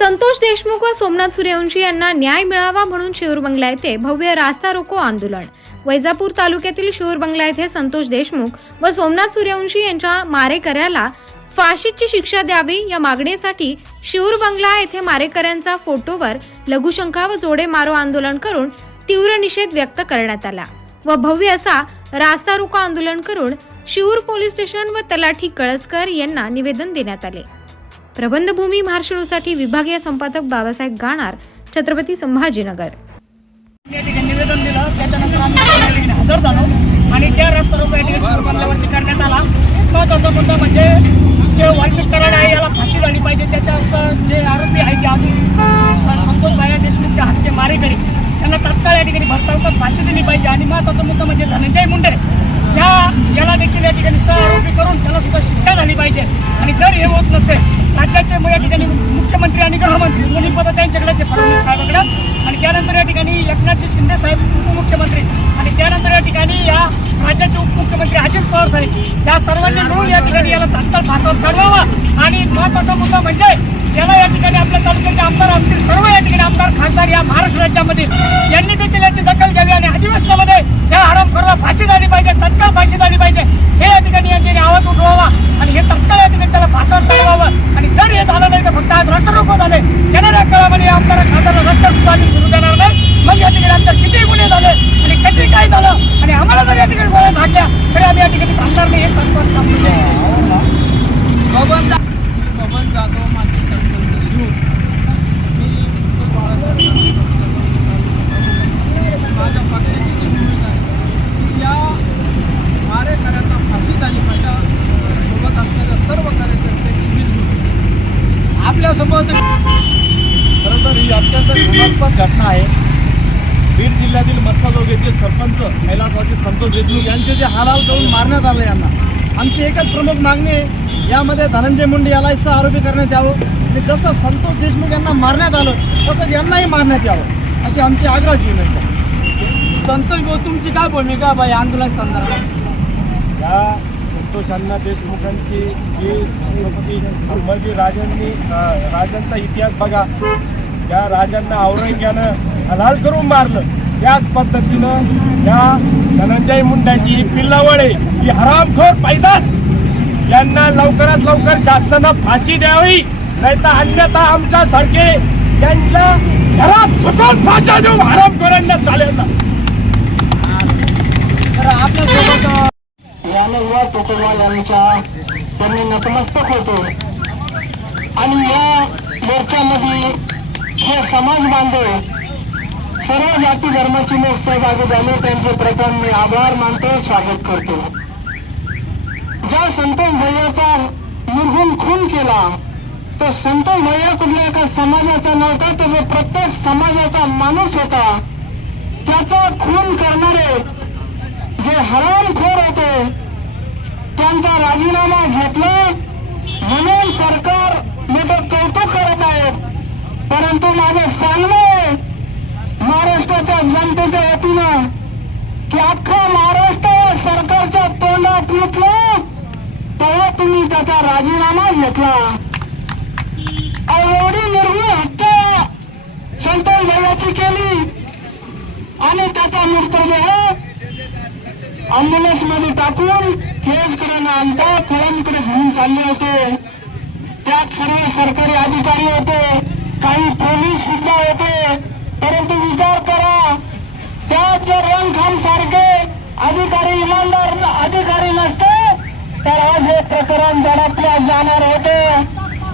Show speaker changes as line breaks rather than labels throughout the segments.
संतोष देशमुख व सोमनाथ सूर्यवंशी यांना न्याय मिळावा म्हणून शिरूर बंगला येथे भव्य रास्ता रोको आंदोलन. वैजापूर तालुक्यातील शिरूर बंगला येथे संतोष देशमुख व सोमनाथ सूर्यवंशी यांच्या मारेकऱ्याला फाशीची शिक्षा द्यावी या मागणीसाठी शिरूर बंगला येथे मारेकऱ्यांचा फोटोवर लघुशंका व जोडे मारो आंदोलन करून तीव्र निषेध व्यक्त करण्यात आला व भव्य असा रास्ता रोको आंदोलन करून शिवूर पोलीस स्टेशन व तलाठी कळसकर यांना निवेदन देण्यात आले. प्रबंधभूमी महाराष्ट्रासाठी विभागीय संपादक बाबासाहेब गाणार छत्रपती संभाजीनगर.
या ठिकाणी निवेदन दिलं. त्याच्यानंतर आम्ही हजर झालो. आणि त्या रस्ता रोको या ठिकाणी करण्यात आला. महत्त्वाचा मुद्दा म्हणजे जे वाल्मिक कराड आहे याला फाशी झाली पाहिजे. त्याच्या असं जे आरोपी आहे ते अजून स- संतोष भाया देशमुखच्या हत्ये मारेकरी त्यांना तात्काळ या ठिकाणी भरचौकात फाशी दिली पाहिजे. आणि महत्त्वाचा मुद्दा म्हणजे धनंजय मुंडे. या याला देखील या ठिकाणी सहआरोपी करून त्याला सुद्धा शिक्षा झाली पाहिजे. आणि जर हे होत नसेल राज्याचे मग या ठिकाणी मुख्यमंत्री आणि गृहमंत्री दोन्ही पद त्यांच्याकडे आहेत, फडणवीस आणि त्यानंतर या ठिकाणी एकनाथजी शिंदे साहेब उपमुख्यमंत्री. आणि त्यानंतर या ठिकाणी या राज्याचे उपमुख्यमंत्री अजित पवार साहेब. या सर्वांनी मिळून या ठिकाणी याला तात्काळ फासावर चढवावा. आणि महत्त्वाचा मुद्दा म्हणजे याला या ठिकाणी आपल्या तालुक्याचे आमदार असतील सर्व या ठिकाणी आमदार खासदार या महाराष्ट्र राज्यामधील यांनी देखील याची दखल घ्यावी आणि अधिवेशनामध्ये या हरामखोराला फाशी झाली पाहिजे तत्काळ फाशी झाली पाहिजे हे या ठिकाणी यांनी आवाज उठवावा आणि हे तत्काळ या ठिकाणी त्याला फासावर चढवावं आणि जर हे झालं नाही तर फक्त आज रस्ता झाले. येणाऱ्या काळामध्ये या आमदार खासदार रस्ता सुद्धा आम्ही फिरू देणार नाही. मग या ठिकाणी आमच्या किती गुन्हे झाले आणि कधी काय झालं आणि आम्हाला जर या ठिकाणी गोळ्या झाडल्या तरी आम्ही या ठिकाणी थांबणार नाही हे सांगतो
पवन जाधव माझे सरपंच शिव मी बाळासाहेब माझ्या पक्षाची जी भूमिका आहे की या कार्यकर्त्यांना फाशी झाली माझ्या सोबत असलेल्या सर्व कार्यकर्त्यांची वीज आपल्यासोबत
खरं तर ही अत्यंत घृणास्पद घटना आहे. बीड जिल्ह्यातील मस्सालोग येथील सरपंच कैलासवासी संतोष देशमुख यांचे जे हालाल करून मारण्यात आलं यांना आमची एकच प्रमुख मागणी आहे यामध्ये धनंजय मुंडे याला सह आरोपी करण्यात यावं. आणि जसं संतोष देशमुख यांना मारण्यात आलं तसंच यांनाही मारण्यात यावं अशी आमची आग्रहाची विनंती आहे.
संतोष भाऊ तुमची काय भूमिका बाई आंदोलन संदर्भात?
या संतोष अण्णा देशमुखांची जी छत्रपती संभाजी राजांनी राजांचा इतिहास बघा त्या राजांना औरंग्यानं हलाल करून मारलं. त्याच पद्धतीनं या धनंजय मुंडाची ही पिल्लावळ आहे ही हरामखोर पैदास यांना लवकरात लवकर शासनानं फाशी द्यावी नाही तर अन्यथा आमच्यासारखे त्यांच्या घरात घुसून फाशा देऊ हरामखोरांना चालेल ना.
आपल्यासोबत
यांच्या त्यांनी नतमस्तक होते. आणि या मोर्चामध्ये हे समाज बांधव सर्व जाती धर्माची लोक सहभागी झाले. त्यांचे प्रथम मी आभार मानतो स्वागत करतो. ज्या संतोष भैयाचा निर्गुण खून केला तो संतोष भैया कुठल्या एका समाजाचा नव्हता तर जो प्रत्येक समाजाचा माणूस होता त्याचा खून करणारे जे हरामखोर होते त्यांचा राजीनामा घेतला. म्हणून सरकार मोठं कौतुक करत आहे. परंतु माझं सांगणं महाराष्ट्राच्या जनतेच्या वतीनं की अख्खा महाराष्ट्र सरकारच्या तोंडात घेतलं. तेव्हा तुम्ही त्याचा राजीनामा घेतला. एवढी निर्भीड हत्या संतोष भैयाची केली. आणि त्याचा मृतदेह अँब्युलन्समध्ये टाकून केजकडे न आणता कळमकडे घेऊन चालले होते. त्यात सर्व सरकारी अधिकारी होते. काही पोलीस सुद्धा होते. अधिकारी इमानदार अधिकारी नसते तर आज हे प्रकरण जडपल्या जाणार होते.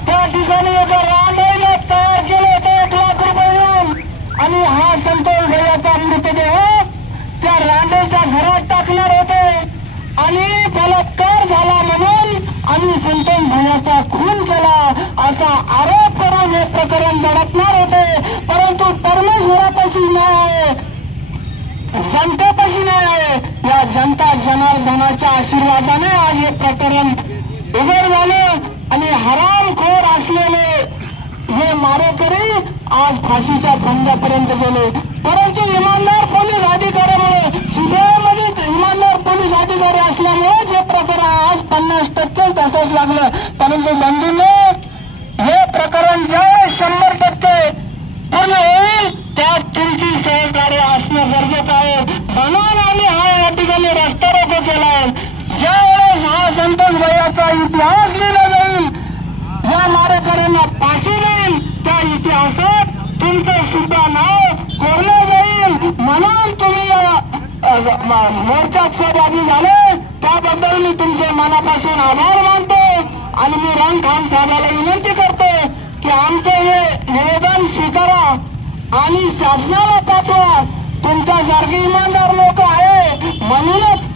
त्या ठिकाणी एक रांधेने तयार केले होते एक लाख रुपये देऊन आणि हा संतोष भैयाचा मृतदेह त्या रांधेच्या घरात टाकणार होते. आणि बलात्कार झाला म्हणून आणि संतोष भैयाचा खून झाला असा आरोप करून हे प्रकरण जडपणार होते. परंतु परमेश्वरापाशी न्याय जनतेपाशी आहे या जनता जनार्दनाच्या आशीर्वादाने आज हे प्रकरण उघड झालं आणि हरामखोर असलेले हे मारेकरी आज फाशीच्या फंद्यापर्यंत गेले. परंतु इमानदार पोलीस अधिकाऱ्यामुळे सीबीआयमध्ये इमानदार पोलीस अधिकारी असल्यामुळे हे प्रकरण आज पन्नास टक्के तसंच लागलं. परंतु बंधूने हे प्रकरण ज्यावेळेस शंभर टक्के पूर्ण होईल त्यात तुमची सहकार्य असणं गरजेचं आहे म्हणून आम्ही हा या ठिकाणी रस्ता रोको आहे ज्यावेळेस हा संतोष भैयाचा इतिहास लिहिला जाईल या मारेकऱ्यांना फाशी देईल त्या इतिहासात तुमचं सुद्धा नाव कोरलं जाईल म्हणून तुम्ही या मोर्चात सहभागी झाले त्याबद्दल मी तुमचे मनापासून आभार मानतो आणि मी राम खान साहेबाला विनंती करतो की आमचं हे निवेदन स्वीकारा आणि शासनाला पाठवा. तुमच्यासारखे इमानदार लोक आहे म्हणूनच